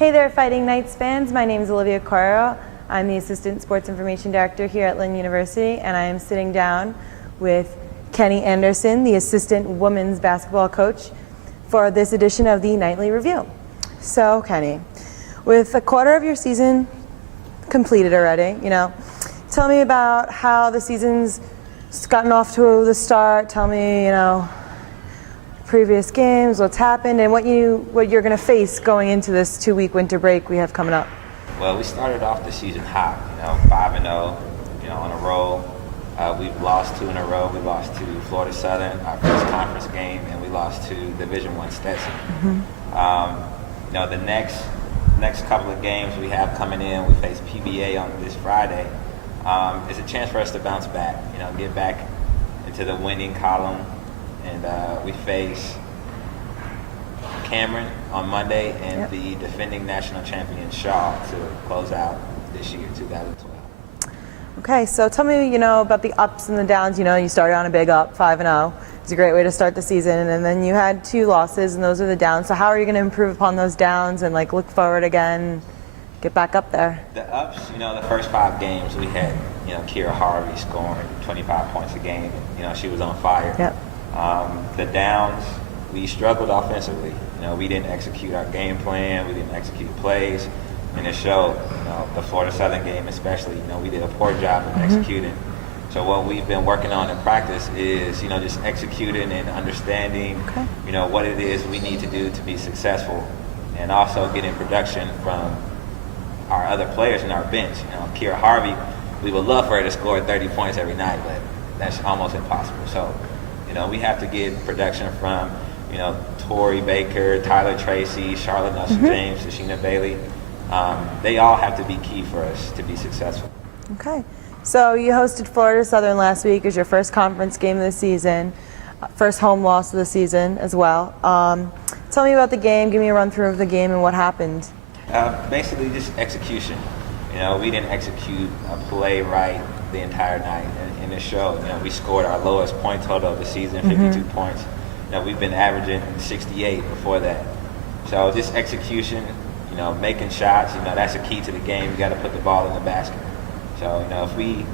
Hey there, Fighting Knights fans. My name is Olivia Corro. I'm the Assistant Sports Information Director here at Lynn University, and I am sitting down with Kenny Anderson, the Assistant Women's Basketball Coach, for this edition of the Nightly Review. So, Kenny, with a quarter of your season completed already, tell me about how the season's gotten off to the start. Tell me, previous games, what's happened, and what you're going to face going into this 2-week winter break we have coming up. Well, we started off the season hot, 5-0, on a roll. We've lost 2 in a row. We lost to Florida Southern, our first conference game, and we lost to Division I Stetson. Mm-hmm. The next couple of games we have coming in, we face PBA on this Friday. It's a chance for us to bounce back, get back into the winning column. And we face Cameron on Monday and the defending national champion Shaw to close out this year, 2012. Okay, so tell me, about the ups and the downs. You started on a big up, 5-0. It's a great way to start the season, and then you had 2 losses, and those are the downs. So how are you going to improve upon those downs and look forward again, get back up there? The ups, the first 5 games we had, Kira Harvey scoring 25 points a game. She was on fire. Yep. The downs, we struggled offensively. We didn't execute our game plan. We didn't execute plays. And it showed, the Florida Southern game especially, we did a poor job of executing. So what we've been working on in practice is, just executing and understanding, what it is we need to do to be successful, and also getting production from our other players in our bench. Kira Harvey, we would love for her to score 30 points every night, but that's almost impossible. So, we have to get production from, Tori Baker, Tyler Tracy, Charlotte Nelson James, Tashina Bailey. They all have to be key for us to be successful. Okay. So you hosted Florida Southern last week as your first conference game of the season, first home loss of the season as well. Tell me about the game. Give me a run through of the game and what happened. Basically just execution. We didn't execute a play right the entire night in the show. We scored our lowest point total of the season, 52 points. We've been averaging 68 before that. So just execution, making shots, that's a key to the game. You got to put the ball in the basket. So, if we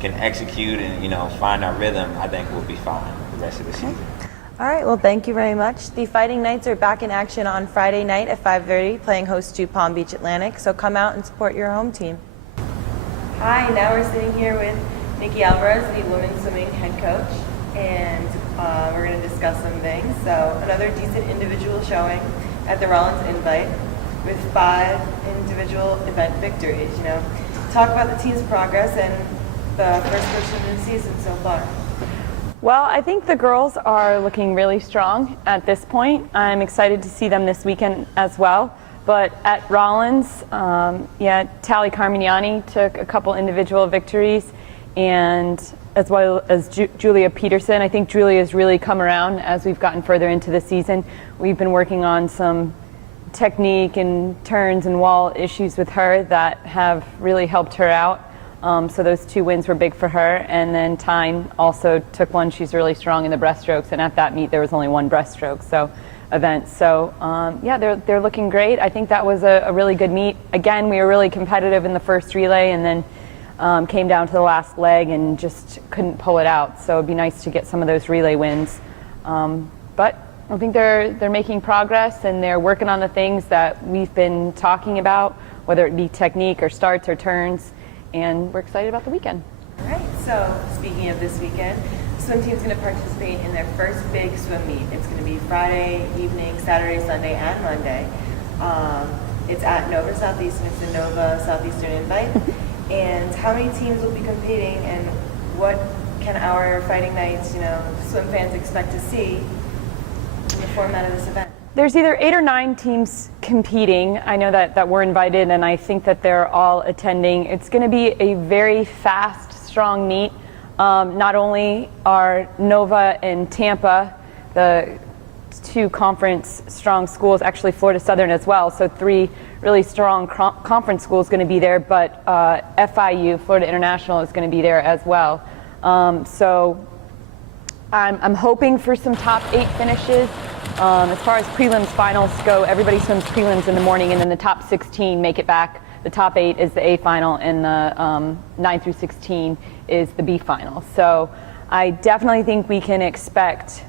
can execute and, find our rhythm, I think we'll be fine the rest of the season. All right, well, thank you very much. The Fighting Knights are back in action on Friday night at 5:30, playing host to Palm Beach Atlantic, so come out and support your home team. Hi, now we're sitting here with Nikki Alvarez, the women's swimming head coach, and we're going to discuss some things. So, another decent individual showing at the Rollins Invite with 5 individual event victories. Talk about the team's progress and the first portion of the season so far. Well, I think the girls are looking really strong at this point. I'm excited to see them this weekend as well. But at Rollins, Tally Carmignani took a couple individual victories, and as well as Julia Peterson. I think Julia's really come around as we've gotten further into the season. We've been working on some technique and turns and wall issues with her that have really helped her out. So those 2 wins were big for her. And then Tyne also took one. She's really strong in the breaststrokes, and at that meet there was only 1 breaststroke event. So they're looking great. I think that was a really good meet. Again, we were really competitive in the first relay, and then came down to the last leg and just couldn't pull it out. So it'd be nice to get some of those relay wins. But I think they're making progress, and they're working on the things that we've been talking about, whether it be technique or starts or turns, and we're excited about the weekend. All right, so speaking of this weekend, the swim team's going to participate in their first big swim meet. It's going to be Friday evening, Saturday, Sunday, and Monday. It's at Nova Southeastern. It's the Nova Southeastern Invite. And how many teams will be competing, and what can our Fighting Knights, swim fans expect to see in the format of this event? There's either 8 or 9 teams competing. I know that we're invited, and I think that they're all attending. It's going to be a very fast, strong meet. Not only are Nova and Tampa the 2 conference strong schools, actually Florida Southern as well, so 3 really strong conference schools going to be there, but FIU, Florida International, is going to be there as well. So I'm hoping for some top 8 finishes. As far as prelims finals go, everybody swims prelims in the morning, and then the top 16 make it back. The top 8 is the A final, and the 9 through 16 is the B final. So I definitely think we can expect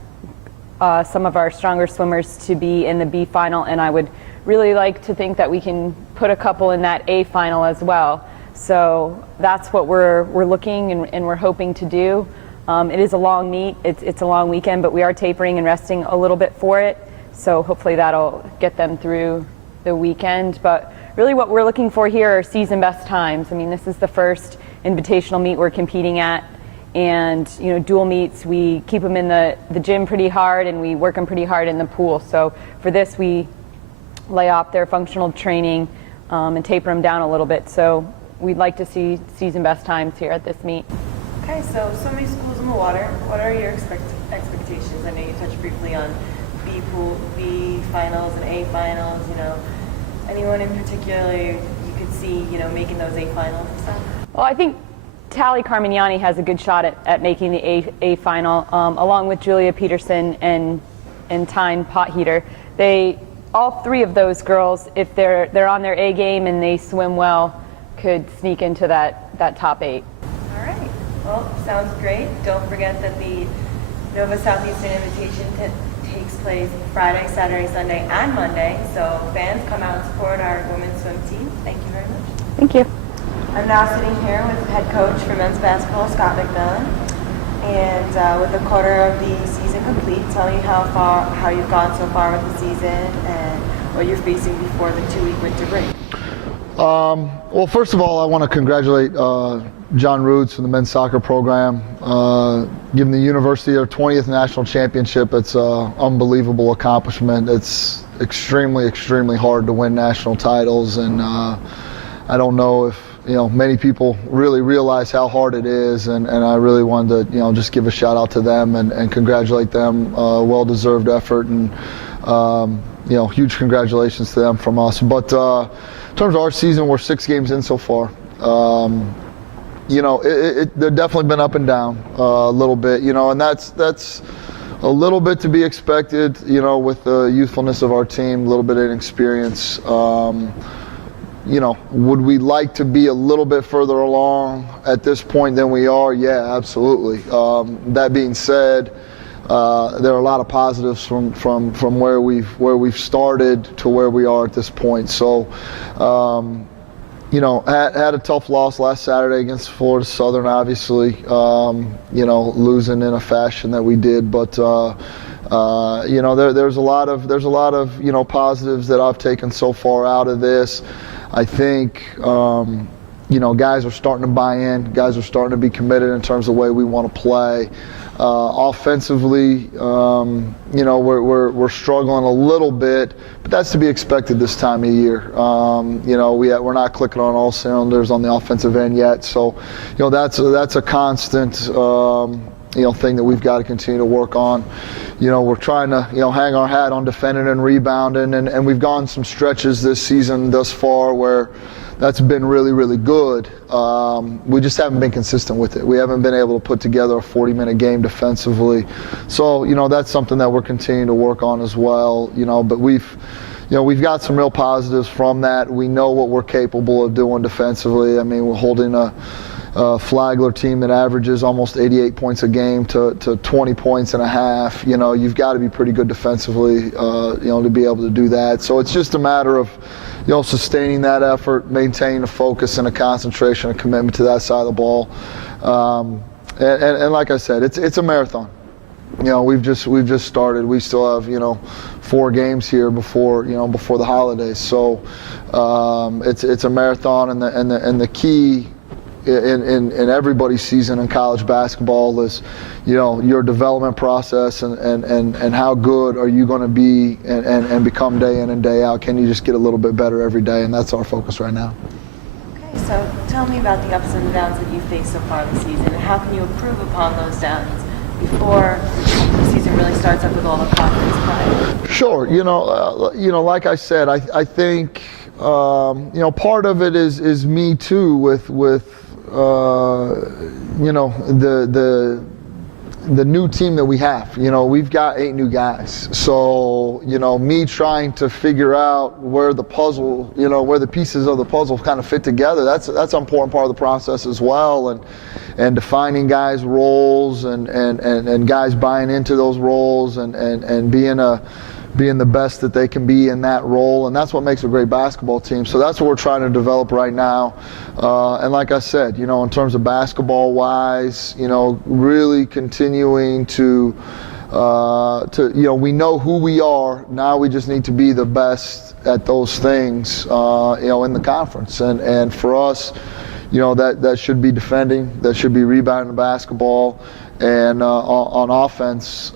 some of our stronger swimmers to be in the B final, and I would really like to think that we can put a couple in that A final as well. So that's what we're looking and we're hoping to do. It is a long meet, it's a long weekend, but we are tapering and resting a little bit for it. So hopefully that'll get them through the weekend. But really what we're looking for here are season best times. I mean, this is the first invitational meet we're competing at. And dual meets, we keep them in the gym pretty hard and we work them pretty hard in the pool. So for this, we lay off their functional training and taper them down a little bit. So we'd like to see season best times here at this meet. Okay, so many schools in the water. What are your expectations? I know you touched briefly on B finals and A finals. Anyone in particular you could see, making those A finals and stuff? Well, I think Tally Carmignani has a good shot at making the A final, along with Julia Peterson and Tyne Potheater. All three of those girls, if they're on their A game and they swim well, could sneak into that top 8. All right. Well, sounds great. Don't forget that the Nova Southeastern Invitation takes place Friday, Saturday, Sunday, and Monday. So fans, come out and support our women's swim team. Thank you very much. Thank you. I'm now sitting here with head coach for men's basketball, Scott McMillan, and with a quarter of the season complete, tell me how you've gone so far with the season and what you're facing before the 2-week winter break. Well, first of all, I want to congratulate John Roots from the men's soccer program, giving the university their 20th national championship. It's an unbelievable accomplishment. It's extremely, extremely hard to win national titles, and I don't know if many people really realize how hard it is, and I really wanted to just give a shout out to them and congratulate them. Well-deserved effort, and huge congratulations to them from us. But in terms of our season, we're 6 games in so far. They've definitely been up and down a little bit, and that's a little bit to be expected, with the youthfulness of our team, a little bit of inexperience. Would we like to be a little bit further along at this point than we are? Yeah, absolutely. That being said, there are a lot of positives from where we've started to where we are at this point. So, had a tough loss last Saturday against Florida Southern, obviously, losing in a fashion that we did. But there's a lot of positives that I've taken so far out of this. I think, guys are starting to buy in. Guys are starting to be committed in terms of the way we want to play. Offensively, we're struggling a little bit, but that's to be expected this time of year. We're not clicking on all cylinders on the offensive end yet. So, that's a constant, thing that we've got to continue to work on. We're trying to, hang our hat on defending and rebounding, and we've gone some stretches this season thus far where that's been really, really good. We just haven't been consistent with it. We haven't been able to put together a 40-minute game defensively. So, that's something that we're continuing to work on as well. But we've got some real positives from that. We know what we're capable of doing defensively. I mean, we're holding a Flagler team that averages almost 88 points a game to 20 points and a half. You've got to be pretty good defensively, to be able to do that. So it's just a matter of, sustaining that effort, maintaining a focus and a concentration, a commitment to that side of the ball. And like I said, it's a marathon. We've just started. We still have 4 games here before the holidays. So it's a marathon, and the key in everybody's season in college basketball is your development process and how good are you going to be and become day in and day out. Can you just get a little bit better every day? And that's our focus right now. Okay, so tell me about the ups and downs that you've faced so far this season, and how can you improve upon those downs before the season really starts up with all the confidence play? Sure. Like I said, I think part of it is me too with the new team that we have. We've got 8 new guys. So, me trying to figure out where the puzzle, where the pieces of the puzzle kind of fit together, that's an important part of the process as well. And defining guys' roles and guys buying into those roles and being the best that they can be in that role, and that's what makes a great basketball team. So that's what we're trying to develop right now. And like I said, in terms of basketball-wise, really continuing to we know who we are. Now we just need to be the best at those things, in the conference. And for us, that should be defending, that should be rebounding the basketball, and on offense,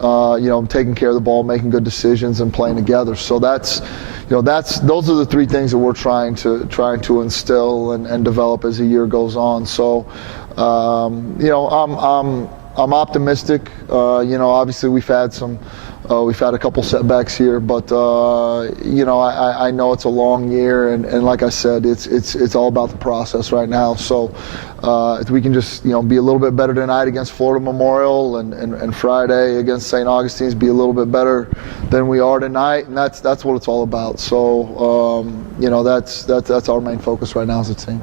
taking care of the ball, making good decisions, and playing together. So those are the 3 things that we're trying to instill and develop as the year goes on. So, I'm optimistic. Obviously we've had a couple setbacks here, but I know it's a long year, and like I said, it's all about the process right now. So if we can just be a little bit better tonight against Florida Memorial, and Friday against St. Augustine's, be a little bit better than we are tonight, and that's what it's all about. So that's our main focus right now as a team.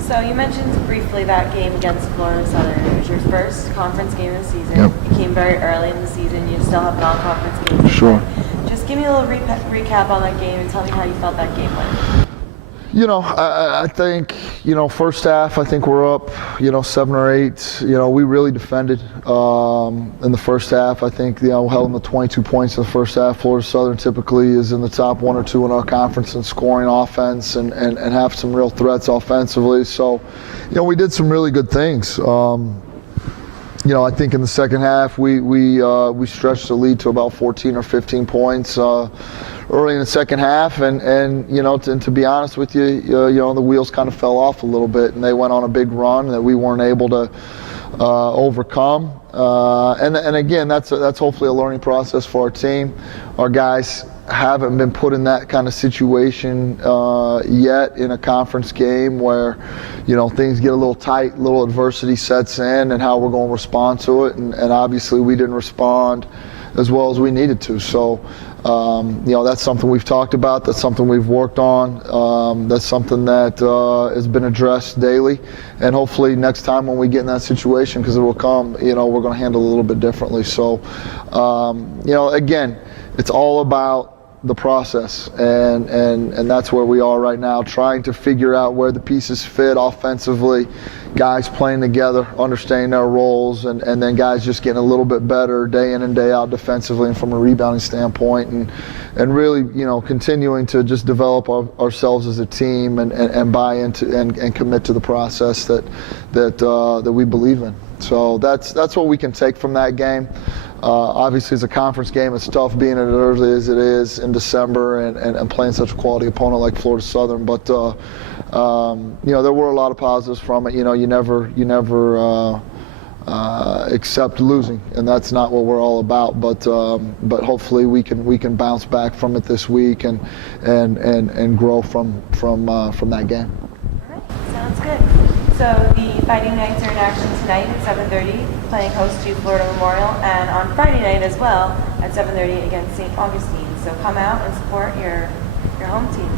So you mentioned briefly that game against Florida Southern. It was your first conference game of the season. Yep. You came very early in the season. You still have non-conference games to Sure. play. Just give me a little recap on that game and tell me how you felt that game went. I think, first half, I think we're up, 7 or 8. We really defended in the first half. I think, we held them to 22 points in the first half. Florida Southern typically is in the top 1 or 2 in our conference in scoring offense and have some real threats offensively. So, we did some really good things. I think in the second half we stretched the lead to about 14 or 15 points early in the second half, and to be honest with you, the wheels kind of fell off a little bit, and they went on a big run that we weren't able to overcome. And again, that's hopefully a learning process for our team. Our guys haven't been put in that kind of situation yet in a conference game where things get a little tight, little adversity sets in, and how we're going to respond to it. And obviously we didn't respond as well as we needed to. So that's something we've talked about. That's something we've worked on. That's something that has been addressed daily. And hopefully next time when we get in that situation, because it will come, we're going to handle it a little bit differently. So, again, it's all about the process, and that's where we are right now, trying to figure out where the pieces fit offensively, guys playing together, understanding their roles, and then guys just getting a little bit better day in and day out defensively and from a rebounding standpoint, and really continuing to just develop ourselves as a team and buy into and commit to the process that we believe in. So that's what we can take from that game. Obviously, it's a conference game. It's tough being as early as it is in December and playing such a quality opponent like Florida Southern. But there were a lot of positives from it. You never accept losing, and that's not what we're all about. But hopefully we can bounce back from it this week and grow from that game. All right, sounds good. So the Fighting Knights are in action tonight at 7:30, playing host to Florida Memorial, and on Friday night as well at 7:30 against St. Augustine. So come out and support your home team.